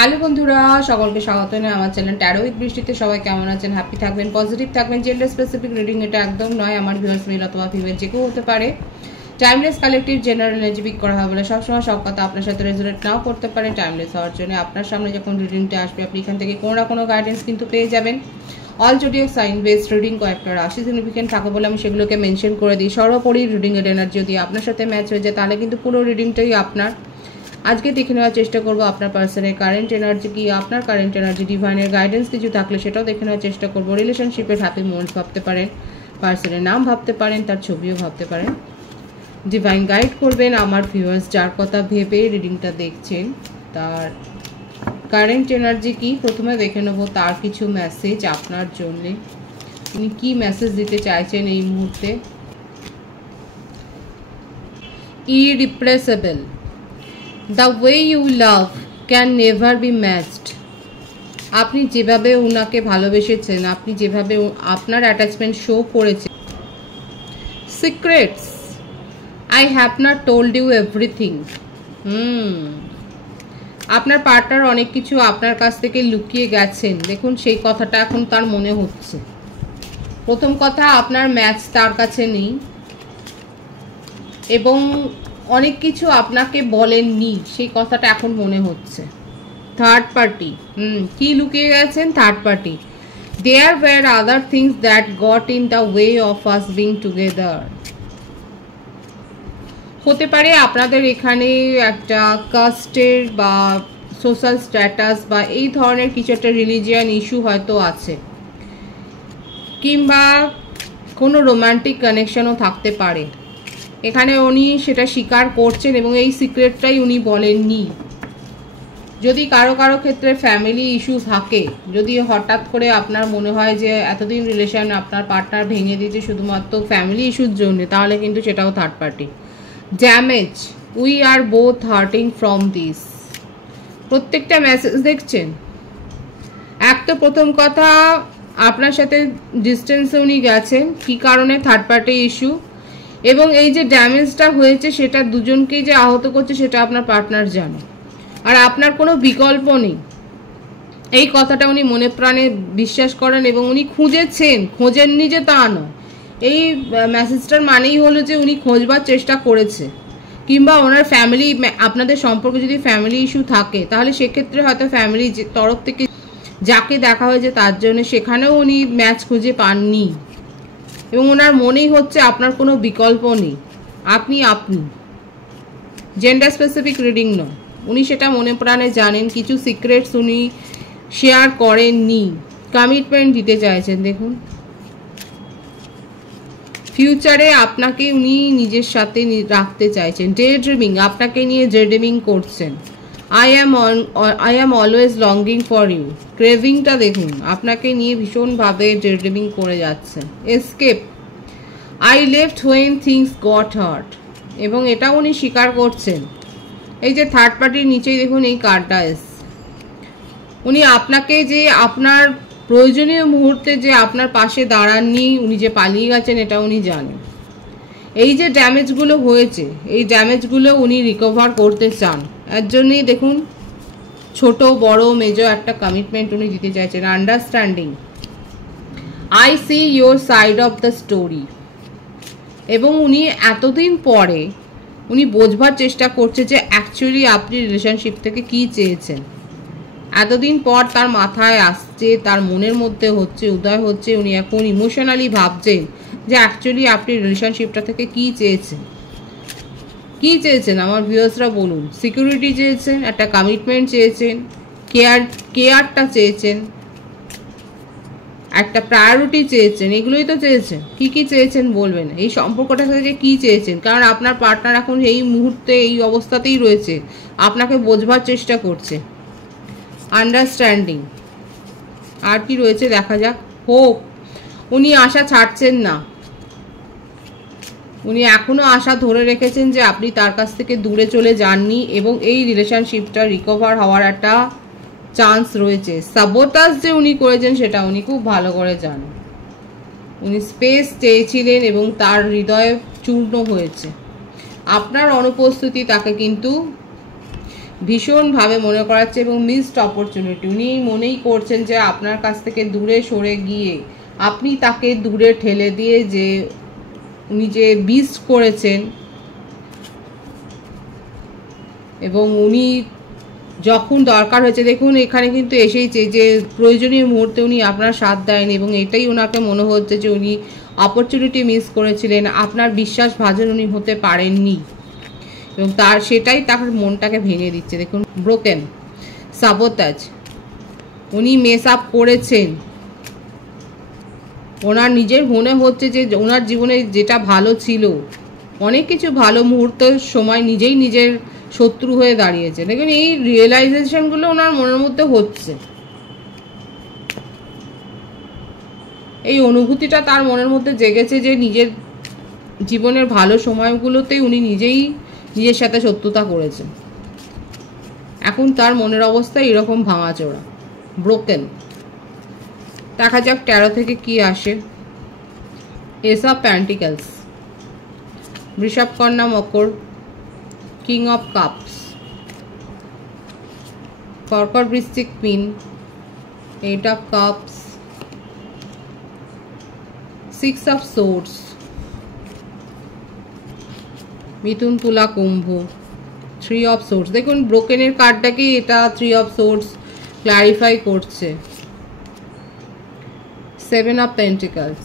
Hello বন্ধুরা, সকলকে স্বাগত জানাই আমার চ্যানেল ট্যারো উইথ বৃষ্টিতে। সবাই কেমন আছেন? হ্যাপি থাকবেন, পজিটিভ থাকবেন। জেন্ডার স্পেসিফিক রিডিং এটা একদম নয়। আমার ভিউয়ার্স মেল অথবা ফিমেল যে কেউ হতে পারে। Timeless collective general energy pick করা হয় বলে সবসময় সব কথা আপনার সাথে রেজোনেট নাও করতে পারে। টাইমলেস হওয়ার জন্য আপনার সামনে যখন রিডিংটা আসবে আপনি এখান থেকে কোনো না কোনো গাইডেন্স কিন্তু পেয়ে যাবেন। All zodiac sign based reading কয়েকটা রাশি সিগনিফিকেন্ট থাকে বলে আমি সেগুলোকে মেনশন করে দিই। সর্বোপরি রিডিংয়ের এনার্জি যদি আপনার সাথে ম্যাচ হয়ে যায় তাহলে কিন্তু পুরো রিডিংটাই আপনার। আজকে দেখে নেওয়ার চেষ্টা করবো আপনার পার্সনের কারেন্ট এনার্জি কি, আপনার কারেন্ট এনার্জি ডিভাইনের গাইডেন্স কিছু থাকলে সেটাও দেখে নেওয়ার চেষ্টা করবো। রিলেশনশিপের হ্যাপি মোমেন্টস ভাবতে পারেন, পার্সনের নাম ভাবতে পারেন, তার ছবিও ভাবতে পারেন। ডিভাইন গাইড করবেন আমার ভিউয়ার্স যার কথা ভেবে রিডিংটা দেখছেন, তার কারেন্ট এনার্জি কি প্রথমে দেখে নেবো। তার কিছু মেসেজ আপনার জন্যে, তিনি কি মেসেজ দিতে চাইছেন এই মুহূর্তে। ইরিপ্লেসেবল, The way you love can never be matched. আপনি যেভাবে উনাকে ভালোবেসেছেন, আপনি যেভাবে আপনার অ্যাটাচমেন্ট শো করেছেন। Secrets, I have not told you everything. আপনার পার্টনার অনেক কিছু আপনার কাছ থেকে লুকিয়ে গেছেন। দেখুন সেই কথাটা এখন তার মনে হচ্ছে। প্রথম কথা, আপনার ম্যাচ তার কাছে নেই এবং অনেক কিছু আপনাকে বলেননি, সেই কথাটা এখন মনে হচ্ছে। থার্ড পার্টি, কি লুকিয়ে গেছেন? Third party, there were other things that got in the way of us being together. হতে পারে আপনাদের এখানে একটা কাস্টের বা সোশ্যাল স্ট্যাটাস বা এই ধরনের কিছু একটা রিলিজিয়ান ইস্যু হয়তো আছে, কিংবা কোনো রোমান্টিক কানেকশনও থাকতে পারে। এখানে উনি সেটা স্বীকার করছেন এবং এই সিক্রেটটাই উনি বলেননি। যদি কারো কারো ক্ষেত্রে ফ্যামিলি ইস্যু থাকে, যদি হঠাৎ করে আপনার মনে হয় যে এতদিন রিলেশন আপনার পার্টনার ভেঙে দিয়েছে শুধুমাত্র ফ্যামিলি ইস্যুর জন্য, তাহলে কিন্তু সেটাও third party. Damage, we are both hurting from this. প্রত্যেকটা মেসেজ দেখছেন। এক তো প্রথম কথা, আপনার সাথে ডিস্টেন্সে উনি গেছেন কী কারণে? Third party issue. এবং এই যে ড্যামেজটা হয়েছে সেটা দুজনকেই যে আহত করছে সেটা আপনার পার্টনার জানে, আর আপনার কোনো বিকল্প নেই। এই কথাটা উনি মনে প্রাণে বিশ্বাস করেন এবং উনি খুঁজেছেন, খোঁজেননি যে তা নয়। এই মেসেজটার মানেই হলো যে উনি খোঁজবার চেষ্টা করেছে, কিংবা ওনার ফ্যামিলি, আপনাদের সম্পর্কে যদি ফ্যামিলি ইস্যু থাকে তাহলে সেক্ষেত্রে হয়তো ফ্যামিলি তরফ থেকে যাকে দেখা হয়েছে তার জন্য সেখানেও উনি ম্যাচ খুঁজে পাননি এবং ওনার মনেই হচ্ছে আপনার কোনো বিকল্প নেই, আপনি। জেন্ডার স্পেসিফিক রিডিং নয়, উনি সেটা মনে প্রাণে জানেন। কিছু সিক্রেটস উনি শেয়ার করেননি, কমিটমেন্ট দিতে চাইছেন। দেখুন ফিউচারে আপনাকে উনি নিজের সাথে রাখতে চাইছেন। ডে ড্রিমিং, আপনাকে নিয়ে ডে ড্রিমিং করছেন। I am always longing for you. ক্রেভিংটা দেখুন, আপনাকে নিয়ে ভীষণভাবে ডে ড্রিমিং করে যাচ্ছেন। Escape, I left when things got hurt. এবং এটা উনি স্বীকার করছেন। এই যে থার্ড পার্টির নিচেই দেখুন এই কার্ডটা এসছে। উনি আপনাকে যে আপনার প্রয়োজনীয় মুহূর্তে যে আপনার পাশে দাঁড়াননি, উনি যে পালিয়ে গেছেন এটা উনি জানেন। এই যে ড্যামেজগুলো হয়েছে, এই ড্যামেজগুলো উনি রিকভার করতে চান। এর জন্যই দেখুন ছোট বড় মেজর একটা কমিটমেন্ট উনি দিতে চাইছেন। Understanding, I see your side of the story. এবং উনি এতদিন পরে উনি বোঝবার চেষ্টা করছে যে অ্যাকচুয়ালি আপনি রিলেশনশিপ থেকে কি চেয়েছেন। এতদিন পর তার মাথায় আসছে, তার মনের মধ্যে হচ্ছে, উদয় হচ্ছে, উনি এখন ইমোশনালি ভাবছেন যে অ্যাকচুয়ালি আপনি রিলেশনশিপটা থেকে কি চেয়েছেন। কি চেয়েছেন আমার ভিউয়ার্সরা বলুন? সিকিউরিটি চেয়েছেন, একটা কমিটমেন্ট চেয়েছেন, কেয়ারটা চেয়েছেন, একটা প্রায়োরিটি চেয়েছেন, এগুলোই তো চেয়েছেন। কি কি চেয়েছেন বলবেন, এই সম্পর্কটা থেকে কি চেয়েছেন? কারণ আপনার পার্টনার এখন এই মুহূর্তে এই অবস্থাতেই রয়েছে, আপনাকে বোঝবার চেষ্টা করছে। আন্ডারস্ট্যান্ডিং, আর কি রয়েছে দেখা যাক। হোপ, উনি আশা ছাড়ছেন না, উনি এখনো আশা ধরে রেখেছেন যে আপনি তার কাছ থেকে দূরে চলে যাননি এবং এই রিলেশনশিপটা রিকভার হওয়ার একটা চান্স রয়েছে। সাবোটাজ যে উনি করেছেন সেটা উনি খুব ভালো করে জানেন। উনি স্পেস চেয়েছিলেন এবং তার হৃদয় চূর্ণ হয়েছে। আপনার অনুপস্থিতি তাকে কিন্তু ভীষণভাবে মনে করাচ্ছে এবং মিসড অপরচুনিটি। উনি মনেই করছেন যে আপনার কাছ থেকে দূরে সরে গিয়ে আপনি তাকে দূরে ঠেলে দিয়ে যে উনি যে বিস্ট করেছেন এবং উনি যখন দরকার হয়েছে, দেখুন এখানে কিন্তু এসেইছে যে প্রয়োজনীয় মুহূর্তে উনি আপনার সাথ দেয়নি এবং এটাই ওনাকে মনে হচ্ছে যে উনি অপরচুনিটি মিস করেছিলেন, আপনার বিশ্বাসভাজন উনি হতে পারেননি এবং সেটাই তার মনটাকে ভেঙে দিচ্ছে। দেখুন ব্রোকেন, সাবোটাজ, উনি মেস আপ করেছেন। ওনার নিজের মনে হচ্ছে যে ওনার জীবনে যেটা ভালো ছিল, অনেক কিছু ভালো মুহূর্তের সময় নিজেই নিজের শত্রু হয়ে দাঁড়িয়েছে। দেখুন এই রিয়েলাইজেশনগুলো ওনার মনের মধ্যে হচ্ছে, এই অনুভূতিটা তার মনের মধ্যে জেগেছে যে নিজের জীবনের ভালো সময়গুলোতেই উনি নিজেই নিজের সাথে শত্রুতা করেছেন। এখন তার মনের অবস্থা এরকম ভাঙাচোরা, ব্রোকেন। দেখা যাক ট্যারো থেকে কি আসে। এস অফ প্যান্টিকলস, বৃষভ, কন্যা, মকর, কিং অফ কাপস, কর্কট, বৃশ্চিক, মিন, eight of cups, six of swords, মিথুন, তুলা, কুম্ভ, থ্রি অফ সোর্ডস। দেখুন ব্রোকেনের কার্ডটাকে এটা থ্রি অফ সোর্ডস ক্লারিফাই করছে। Seven of pentacles,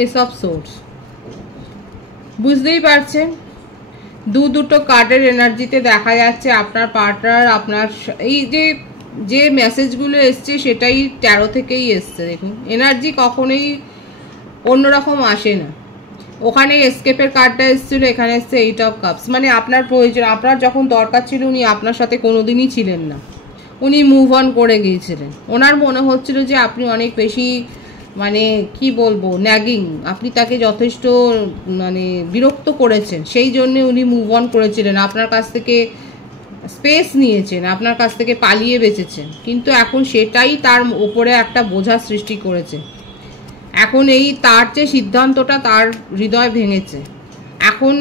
ace of swords. বুঝতেই পারছেন দুটো কার্ডের এনার্জিতে দেখা যাচ্ছে আপনার পার্টনার আপনার এই যে মেসেজগুলো এসছে সেটাই ট্যারো থেকেই এসছে। দেখুন এনার্জি কখনোই অন্যরকম আসে না। ওখানে এসকেপের কার্ডটা এসেছিল, এখানে এসছে এইট অফ কাপস। মানে আপনার প্রয়োজন, আপনার যখন দরকার ছিল উনি আপনার সাথে কোনোদিনই ছিলেন না, উনি মুভ অন করে গিয়েছিলেন। ওনার মনে হচ্ছিল যে আপনি অনেক বেশি মানে কি বলবো ন্যাগিং, আপনি তাকে যথেষ্ট মানে বিরক্ত করেছেন, সেই জন্য উনি মুভ অন করেছিলেন, আপনার কাছ থেকে স্পেস নিয়েছেন, আপনার কাছ থেকে পালিয়ে বেঁচেছেন। কিন্তু এখন সেটাই তার উপরে একটা বোঝা সৃষ্টি করেছে। এখন এই তার যে সিদ্ধান্তটা তার হৃদয় ভেঙেছে, এখন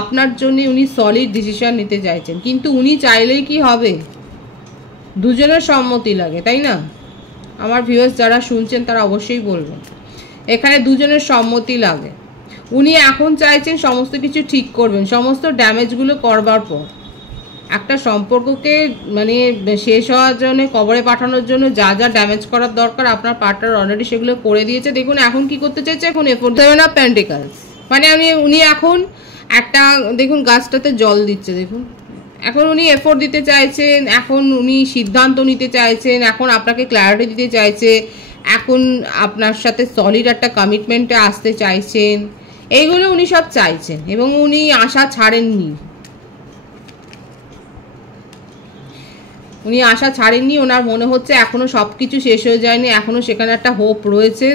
আপনার জন্য উনি সলিড ডিসিশন নিতে চাইছেন। কিন্তু উনি চাইলেই কি হবে, দুজনের সম্মতি লাগে, তাই না? আমার ভিউয়ার্স যারা শুনছেন তারা অবশ্যই বলবেন, এখানে দুজনের সম্মতি লাগে। উনি এখন চাইছেন সমস্ত কিছু ঠিক করবেন, সমস্ত ড্যামেজগুলো করবার পর একটা সম্পর্ককে মানে শেষ হওয়ার জন্য, কবরে পাঠানোর জন্য যা যা ড্যামেজ করার দরকার আপনার পার্টনার অলরেডি সেগুলো করে দিয়েছে। দেখুন এখন কি করতে চাইছে, এখন এফোর্ট। সেভেন অফ পেন্টিকলস, মানে উনি এখন একটা দেখুন গাছটাতে জল দিচ্ছে, দেখুন এখন উনি এফোর্ট দিতে চাইছেন, এখন উনি সিদ্ধান্ত নিতে চাইছেন, এখন আপনাকে ক্ল্যারিটি দিতে চাইছে, এখন আপনার সাথে সলিড একটা কমিটমেন্টে আসতে চাইছেন। এইগুলো উনি সব চাইছেন এবং উনি আশা ছাড়েননি, উনি আশা ছাড়েননি। ওনার মনে হচ্ছে এখনো সবকিছু শেষ হয়ে যায়নি, এখনো সেখানে একটা হোপ রয়েছে।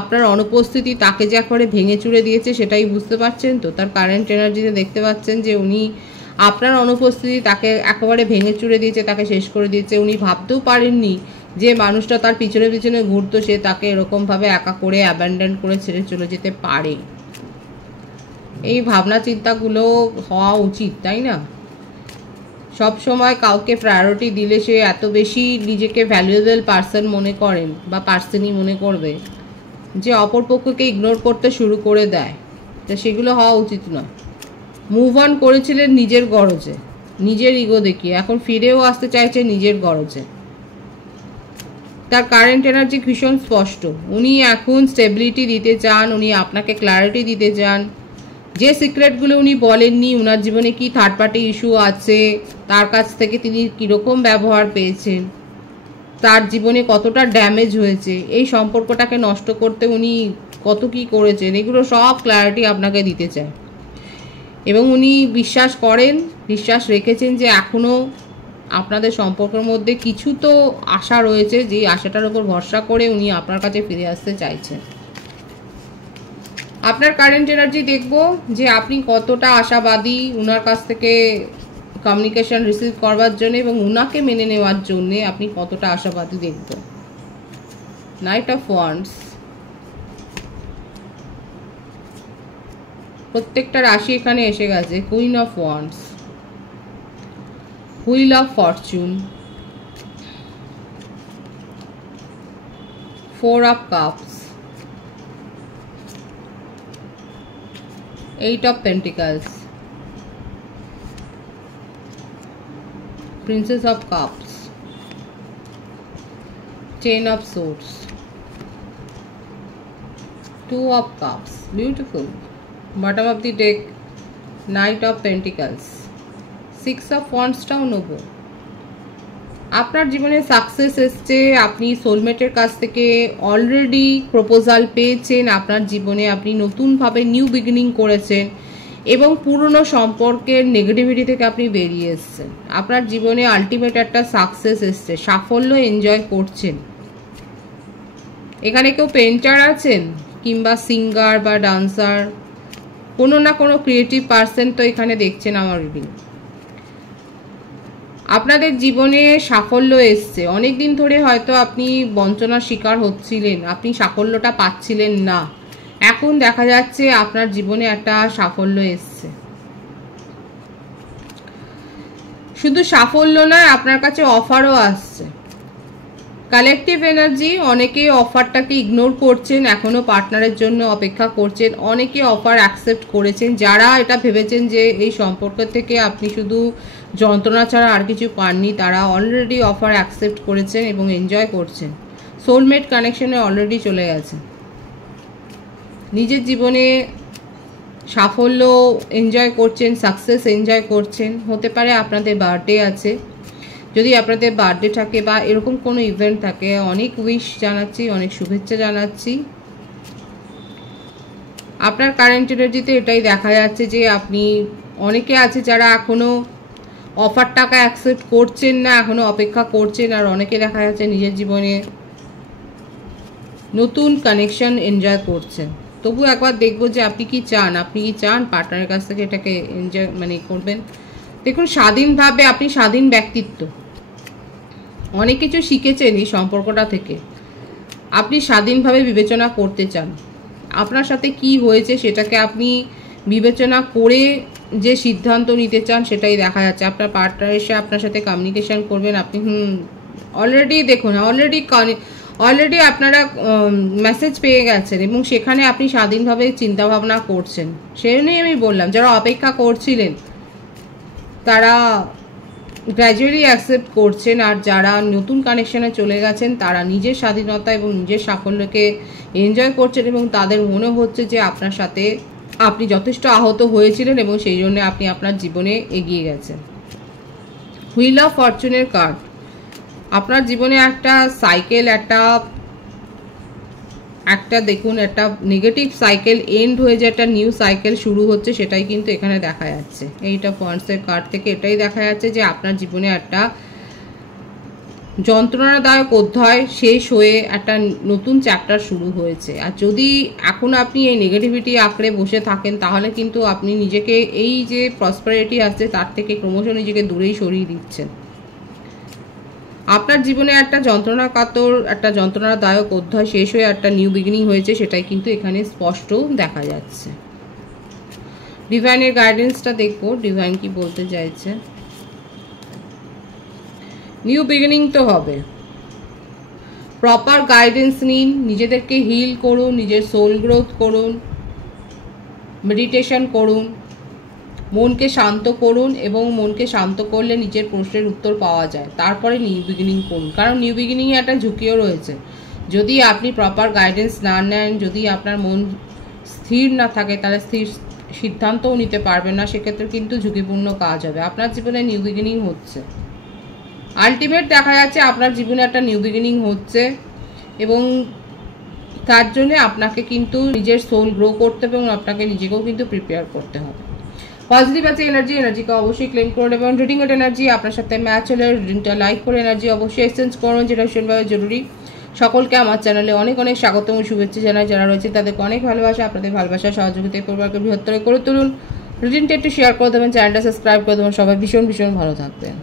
আপনার অনুপস্থিতি তাকে যে একবারে ভেঙে চুড়ে দিয়েছে সেটাই বুঝতে পারছেন তো। তার কারেন্ট এনার্জিতে দেখতে পাচ্ছেন যে উনি আপনার অনুপস্থিতি তাকে একেবারে ভেঙে চুড়ে দিয়েছে, তাকে শেষ করে দিয়েছে। উনি ভাবতেও পারেননি যে মানুষটা তার পিছনে পিছনে ঘুরতো, সে তাকে এরকমভাবে একা করে অ্যাবান্ডন করে ছেড়ে চলে যেতে পারে। এই ভাবনা চিন্তাগুলো হওয়া উচিত, তাই না? সব সময় কাউকে প্রায়োরিটি দিলে সে এত বেশি নিজেকে ভ্যালুয়েবল পার্সন মনে করেন বা পার্সনই মনে করবে যে অপরপক্ষকে ইগনোর করতে শুরু করে দেয়, তো সেগুলো হওয়া উচিত নয়। মুভ অন করেছিলেন নিজের গরজে, নিজের ইগো দেখিয়ে, এখন ফিরেও আসতে চাইছে নিজের গরজে। তার কারেন্ট এনার্জি ভীষণ স্পষ্ট, উনি এখন স্টেবিলিটি দিতে চান, উনি আপনাকে ক্ল্যারিটি দিতে চান। যে সিক্রেটগুলো উনি বলেননি, ওনার জীবনে কি থার্ড পার্টি ইস্যু আছে, তার কাছ থেকে তিনি কীরকম ব্যবহার পেয়েছেন, তার জীবনে কতটা ড্যামেজ হয়েছে, এই সম্পর্কটাকে নষ্ট করতে উনি কত কি করেছেন, এগুলো সব ক্ল্যারিটি আপনাকে দিতে চায়। এবং উনি বিশ্বাস করেন, বিশ্বাস রেখেছেন যে এখনও আপনাদের সম্পর্কের মধ্যে কিছু তো আশা রয়েছে, যেই আশাটার উপর ভরসা করে উনি আপনার কাছে ফিরে আসতে চাইছেন। আপনার কারেন্ট এনার্জি দেখব যে আপনি কতটা আশাবাদী ওনার কাছ থেকে কমিউনিকেশন রিসিভ করবার জন্য এবং ওনাকে মেনে নেওয়ার জন্য আপনি কতটা আশাবাদী দেখব। নাইট অফ ওয়ান্ডস, প্রত্যেকটা রাশি এখানে এসে গেছে। Queen of wands, wheel of Fortune, 4 of cups, 8 of pentacles, princess of cups, 10 of swords, 2 of cups, beautiful. Bottom of the deck, knight of pentacles, 6 of wands টাও নেব। আপনার জীবনে সাকসেস এসছে, আপনি সোলমেটের কাছ থেকে অলরেডি প্রপোজাল পেয়েছেন, আপনার জীবনে আপনি নতুনভাবে নিউ বিগিনিং করেছেন এবং পুরনো সম্পর্কের নেগেটিভিটি থেকে আপনি বেরিয়ে এসছেন। আপনার জীবনে আলটিমেট একটা সাকসেস এসছে, সাফল্য এনজয় করছেন। এখানে কেউ পেন্টার আছেন কিংবা সিঙ্গার বা ডান্সার, কোনো না কোনো ক্রিয়েটিভ পার্সন তো এখানে দেখছেন আমার রিডিং। আপনাদের জীবনে সাফল্য এসছে, অনেক দিন ধরে হয়তো আপনি বঞ্চনার শিকার হচ্ছিলেন, আপনি সাফল্যটা পাচ্ছিলেন না, এখন দেখা যাচ্ছে আপনার জীবনে একটা সাফল্য এসছে। শুধু সাফল্য নয়, আপনার কাছে অফারও আসছে। কালেকটিভ এনার্জি, অনেকে অফারটাকে ইগনোর করছেন, এখনো পার্টনারের জন্য অপেক্ষা করছেন, অনেকে অফার অ্যাকসেপ্ট করেছেন। যারা এটা ভেবেছেন যে এই সম্পর্ক থেকে আপনি শুধু যন্ত্রণা ছাড়া আর কিছু পাননি, তারা অলরেডি অফার অ্যাকসেপ্ট করেছেন এবং এনজয় করছেন। সোলমেট কানেকশনে অলরেডি চলে গেছে। নিজের জীবনে সাফল্য এনজয় করছেন, সাকসেস এনজয় করছেন। হতে পারে আপনাদের বার্থডে আছে, যদি আপনাদের বার্থডে থাকে বা এরকম কোনো ইভেন্ট থাকে, অনেক উইশ জানাচ্ছি, অনেক শুভেচ্ছা জানাচ্ছি। আপনার কারেন্ট এনার্জিতে এটাই দেখা যাচ্ছে যে আপনি, অনেকে আছে যারা এখনও অফারটাকে অ্যাকসেপ্ট করছেন না, এখনও অপেক্ষা করছেন, আর অনেকে দেখা যাচ্ছে নিজের জীবনে নতুন কানেকশন এনজয় করছেন। তবু একবার দেখবো যে আপনি কি চান, আপনি কি চান পার্টনারের কাছ থেকে এটাকে এনজয় করবেন। দেখুন, স্বাধীনভাবে, আপনি স্বাধীন ব্যক্তিত্ব, অনেক কিছু শিখেছেন এই সম্পর্কটা থেকে, আপনি স্বাধীনভাবে বিবেচনা করতে চান। আপনার সাথে কি হয়েছে সেটাকে আপনি বিবেচনা করে যে সিদ্ধান্ত নিতে চান সেটাই দেখা যাচ্ছে। আপনার পার্টনার এসে আপনার সাথে কমিউনিকেশন করবেন, আপনি অলরেডি দেখুন, অলরেডি আপনারা মেসেজ পেয়ে গেছেন এবং সেখানে আপনি স্বাধীনভাবে চিন্তাভাবনা করছেন। সেই জন্যই আমি বললাম, যারা অপেক্ষা করছিলেন তারা গ্র্যাজুয়ালি অ্যাকসেপ্ট করছেন, আর যারা নতুন কানেকশনে চলে গেছেন তারা নিজের স্বাধীনতা এবং নিজের সাফল্যকে এনজয় করছেন এবং তাদের মনে হচ্ছে যে আপনার সাথে আপনি যথেষ্ট আহত হয়েছিলেন এবং সেই জন্য আপনি আপনার জীবনে এগিয়ে গেছেন। হুইল অফ ফরচুনের কার্ড, আপনার জীবনে একটা সাইকেল, একটা দেখুন, একটা নেগেটিভ সাইকেল এন্ড হয়ে যে একটা নিউ সাইকেল শুরু হচ্ছে, সেটাই কিন্তু এখানে দেখা যাচ্ছে। এইটা ওয়ান্ডসের কার্ড থেকে এটাই দেখা যাচ্ছে যে আপনার জীবনে একটা যন্ত্রণাদায়ক অধ্যায় শেষ হয়ে একটা নতুন চ্যাপ্টার শুরু হয়েছে। আর যদি এখন আপনি এই নেগেটিভিটি আঁকড়ে বসে থাকেন, তাহলে কিন্তু আপনি নিজেকে, এই যে প্রসপারিটি আসছে তার থেকে ক্রমশ নিজেকে দূরেই সরিয়ে দিচ্ছেন। আপনার জীবনে একটা যন্ত্রণাকাতর, একটা যন্ত্রণাদায়ক অধ্যায় শেষ হয়ে একটা নিউ বিগিনিং হয়েছে, সেটাই কিন্তু এখানে স্পষ্ট দেখা যাচ্ছে। ডিভাইনের গাইডেন্সটা দেখবো, ডিভাইন কি বলতে চাইছে। নিউ বিগিনিং তো হবে, প্রপার গাইডেন্স নিন, নিজেদেরকে হিল করুন, নিজের সোল গ্রোথ করুন, মেডিটেশন করুন, মনকে শান্ত করুন এবং মনকে শান্ত করলে নিজের প্রশ্নের উত্তর পাওয়া যায়। তারপরে নিউ বিগিনিং করুন, কারণ নিউ বিগিনিংয়ে একটা ঝুঁকিও রয়েছে। যদি আপনি প্রপার গাইডেন্স না নেন, যদি আপনার মন স্থির না থাকে, তাহলে স্থির সিদ্ধান্তও নিতে পারবেন না, সেক্ষেত্রে কিন্তু ঝুঁকিপূর্ণ কাজ হবে। আপনার জীবনে নিউ বিগিনিং হচ্ছে, আলটিমেট দেখা যাচ্ছে আপনার জীবনে একটা নিউ বিগিনিং হচ্ছে এবং তার জন্য আপনাকে কিন্তু নিজের সোল গ্রো করতে হবে এবং আপনাকে নিজেকেও কিন্তু প্রিপেয়ার করতে হবে। পজিটিভ আছে এনার্জিকে অবশ্যই ক্লেম করুন এবং রিডিং এর এনার্জি আপনার সাথে ম্যাচ হলে রিডিংটা লাইক করে এনার্জি অবশ্যই এক্সচেঞ্জ করুন, যেটা ভীষণভাবে জরুরি। সকলকে আমার চ্যানেলে অনেক অনেক স্বাগত এবং শুভেচ্ছা জানাই। যারা রয়েছে তাদেরকে অনেক ভালোবাসা, আপনাদের ভালোবাসা সহযোগিতায় পরিবারকে বৃহত্তর করে তুলুন। রিডিংটা একটু শেয়ার করে দেবেন, চ্যানেলটা সাবস্ক্রাইব করে দেবেন। সবাই ভীষণ ভীষণ ভালো থাকবেন।